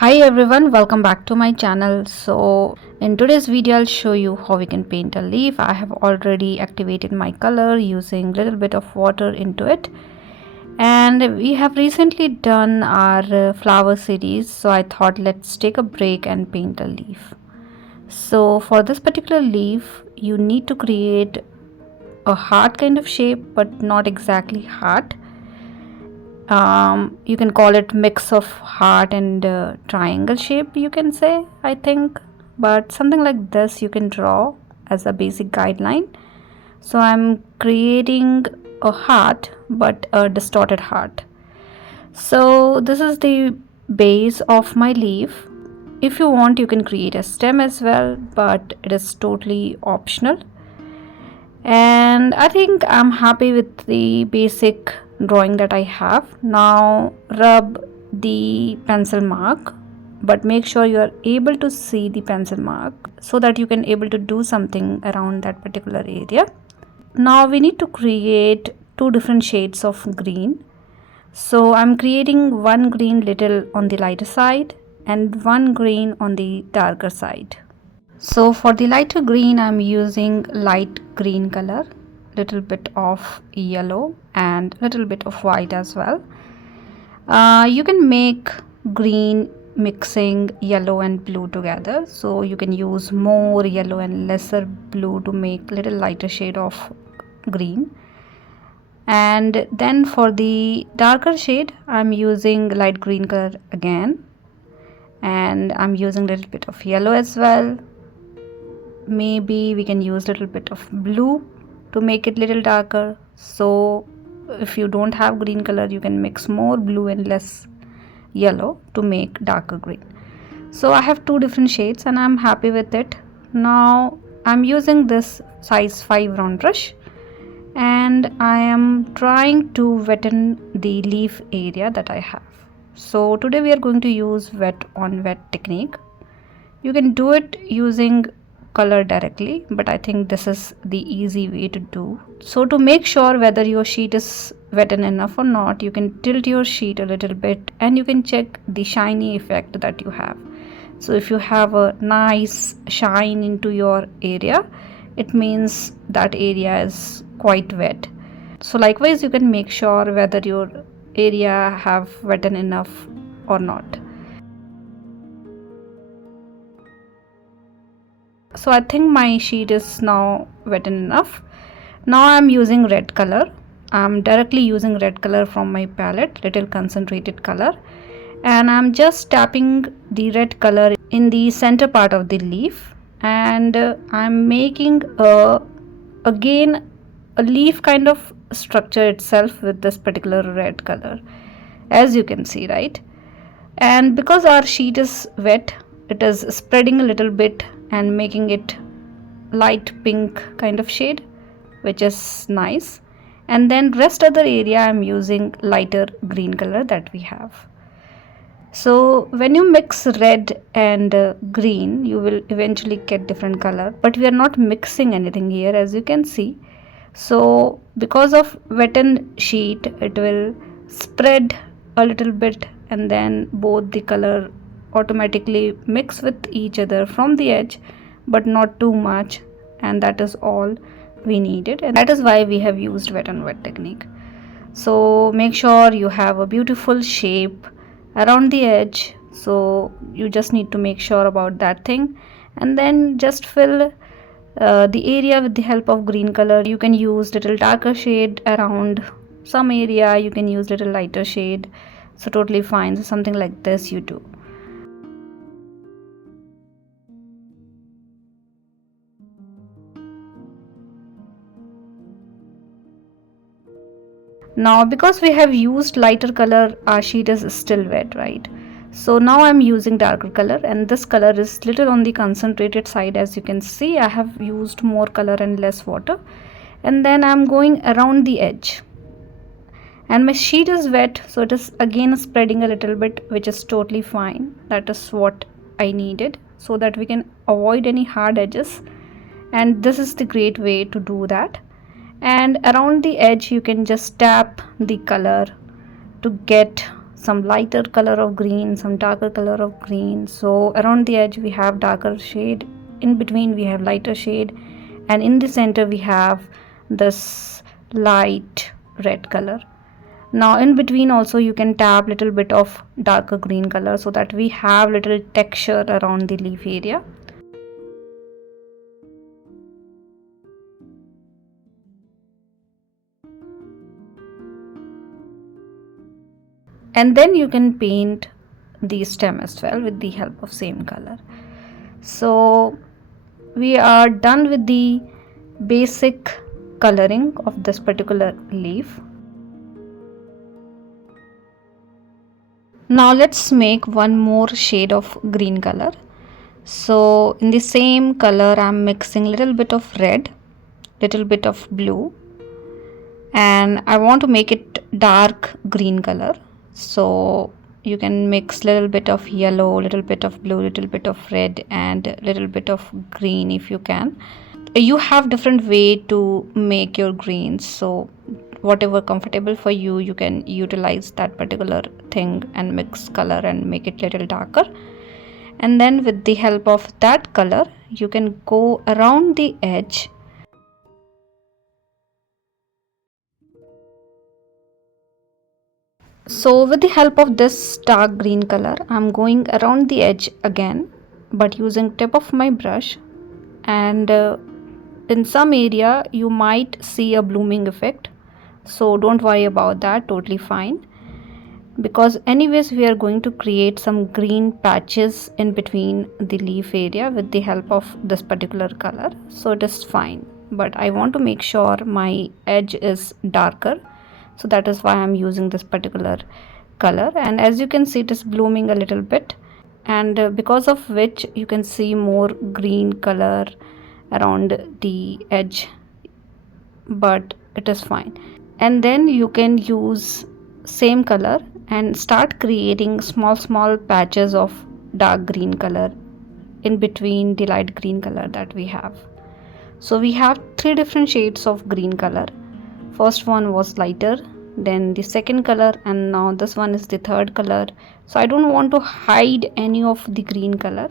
Hi everyone, welcome back to my channel. So in today's video I'll show you how we can paint a leaf. I have already activated my color using little bit of water into it, and we have recently done our flower series, so I thought let's take a break and paint a leaf. So for this particular leaf you need to create a heart kind of shape, but not exactly heart. You can call it mix of heart and triangle shape, you can say, I think, but something like this you can draw as a basic guideline. So I'm creating a heart, but a distorted heart. So this is the base of my leaf. If you want you can create a stem as well, but it is totally optional. And I think I'm happy with the basic drawing that I have. Now rub the pencil mark, but make sure you are able to see the pencil mark so that you can able to do something around that particular area. Now we need to create two different shades of green. So I'm creating one green little on the lighter side and one green on the darker side. So for the lighter green I'm using light green color, little bit of yellow and little bit of white as well. You can make green mixing yellow and blue together, so you can use more yellow and lesser blue to make little lighter shade of green. And then for the darker shade I'm using light green color again, and I'm using little bit of yellow as well. Maybe we can use little bit of blue to make it little darker. So if you don't have green color you can mix more blue and less yellow to make darker green. So I have two different shades and I'm happy with it. Now I'm using this size 5 round brush and I am trying to wetten the leaf area that I have. So today we are going to use wet on wet technique. You can do it using color directly, but I think this is the easy way to do. So to make sure whether your sheet is wetted enough or not, you can tilt your sheet a little bit and you can check the shiny effect that you have. So if you have a nice shine into your area, it means that area is quite wet. So likewise you can make sure whether your area have wetted enough or not. So I think my sheet is now wetted enough. Now I'm using red color. I'm directly using red color from my palette, little concentrated color, and I'm just tapping the red color in the center part of the leaf, and I'm making again a leaf kind of structure itself with this particular red color, as you can see, right? And because our sheet is wet, it is spreading a little bit and making it light pink kind of shade, which is nice. And then rest other area I'm using lighter green color that we have. So when you mix red and green you will eventually get different color, but we are not mixing anything here, as you can see. So because of wettened sheet it will spread a little bit and then both the color automatically mix with each other from the edge, but not too much, and that is all we needed, and that is why we have used wet on wet technique. So make sure you have a beautiful shape around the edge, so you just need to make sure about that thing, and then just fill the area with the help of green color. You can use little darker shade around some area, you can use little lighter shade, so totally fine. So something like this you do. Now because we have used lighter color, our sheet is still wet, right? So now I'm using darker color, and this color is little on the concentrated side. As you can see, I have used more color and less water, and then I'm going around the edge, and my sheet is wet, so it is again spreading a little bit, which is totally fine. That is what I needed, so that we can avoid any hard edges, and this is the great way to do that. And around the edge you can just tap the color to get some lighter color of green, some darker color of green. So around the edge we have darker shade, in between we have lighter shade, and in the center we have this light red color. Now in between also you can tap little bit of darker green color so that we have little texture around the leaf area. And then you can paint the stem as well with the help of same color. So we are done with the basic coloring of this particular leaf. Now let's make one more shade of green color. So in the same color I'm mixing little bit of red, little bit of blue, and I want to make it dark green color. So you can mix little bit of yellow, little bit of blue, little bit of red, and little bit of green if you can. You have different way to make your greens, so whatever comfortable for you, you can utilize that particular thing and mix color and make it little darker. And then with the help of that color you can go around the edge. So with the help of this dark green color I'm going around the edge again, but using tip of my brush, and in some area you might see a blooming effect, so don't worry about that, totally fine, because anyways we are going to create some green patches in between the leaf area with the help of this particular color, so it is fine. But I want to make sure my edge is darker, so that is why I'm using this particular color. And as you can see it is blooming a little bit, and because of which you can see more green color around the edge, but it is fine. And then you can use same color and start creating small patches of dark green color in between the light green color that we have. So we have three different shades of green color. First one was lighter, then the second color, and now this one is the third color. So I don't want to hide any of the green color,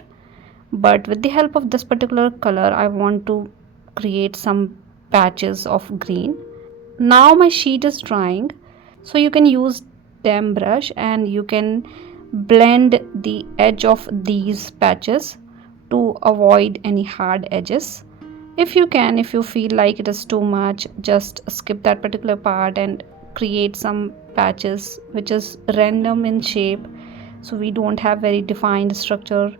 but with the help of this particular color I want to create some patches of green. Now my sheet is drying, so you can use damp brush and you can blend the edge of these patches to avoid any hard edges. If you can, if you feel like it is too much, just skip that particular part and create some patches which is random in shape, so we don't have very defined structure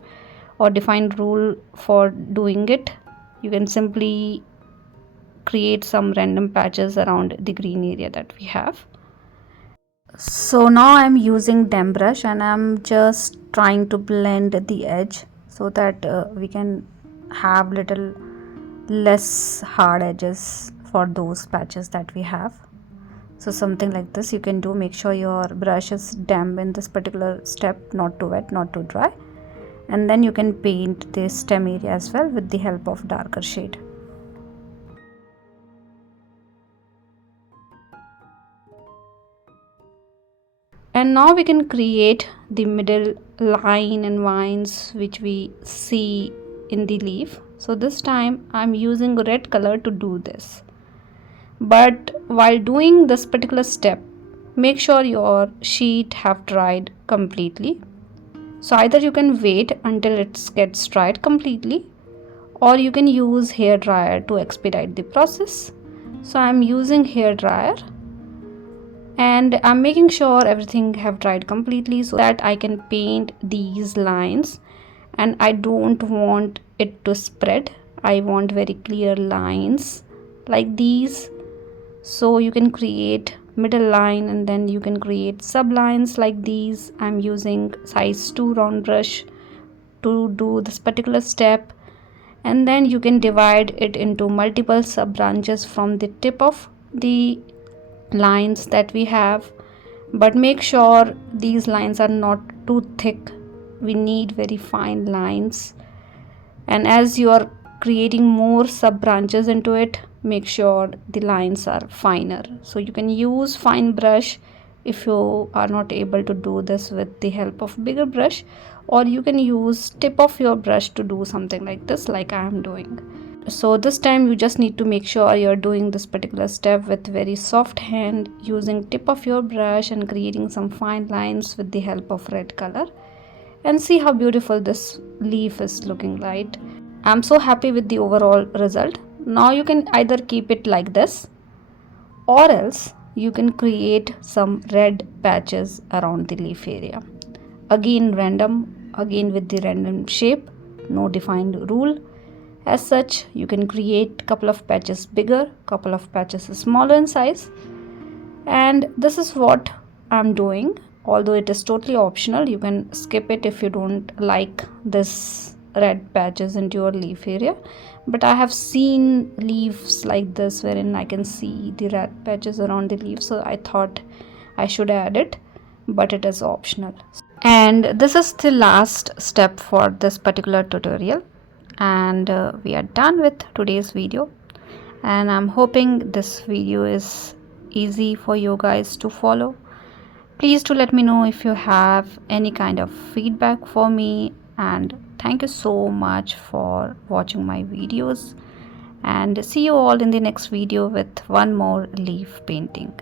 or defined rule for doing it. You can simply create some random patches around the green area that we have. So now I'm using damp brush and I'm just trying to blend the edge so that we can have little less hard edges for those patches that we have. So something like this you can do. Make sure your brush is damp in this particular step, not too wet, not too dry. And then you can paint this stem area as well with the help of darker shade. And now we can create the middle line and vines which we see in the leaf. So this time I'm using red color to do this. But while doing this particular step, make sure your sheet have dried completely. So either you can wait until it gets dried completely, or you can use hair dryer to expedite the process. So I'm using hair dryer and I'm making sure everything have dried completely so that I can paint these lines, and I don't want it to spread. I want very clear lines like these. So you can create middle line and then you can create sub lines like these. I'm using size 2 round brush to do this particular step, and then you can divide it into multiple sub branches from the tip of the lines that we have. But make sure these lines are not too thick. We need very fine lines, and as you are creating more sub branches into it, make sure the lines are finer. So you can use fine brush if you are not able to do this with the help of bigger brush, or you can use tip of your brush to do something like this, like I am doing. So this time you just need to make sure you're doing this particular step with very soft hand, using tip of your brush and creating some fine lines with the help of red color. And see how beautiful this leaf is looking like. I'm so happy with the overall result. Now you can either keep it like this, or else you can create some red patches around the leaf area. Again random, again with the random shape, no defined rule. As such, you can create couple of patches bigger, couple of patches smaller in size. And this is what I'm doing. Although it is totally optional, you can skip it if you don't like this red patches into your leaf area. But I have seen leaves like this wherein I can see the red patches around the leaf, so I thought I should add it, but it is optional. And this is the last step for this particular tutorial, and we are done with today's video. And I'm hoping this video is easy for you guys to follow. Please do let me know if you have any kind of feedback for me, and thank you so much for watching my videos, and see you all in the next video with one more leaf painting.